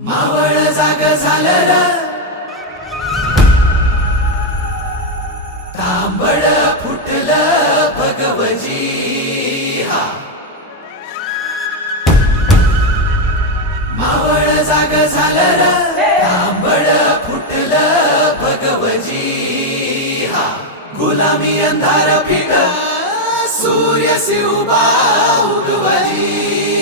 मावळ जाग झालं र, तांबड फुटलं भगवजी हा. मावळ जाग झालं र, तांबड फुटलं भगवजी हा. गुलामी अंधार फिट, सूर्य उभा उगवजी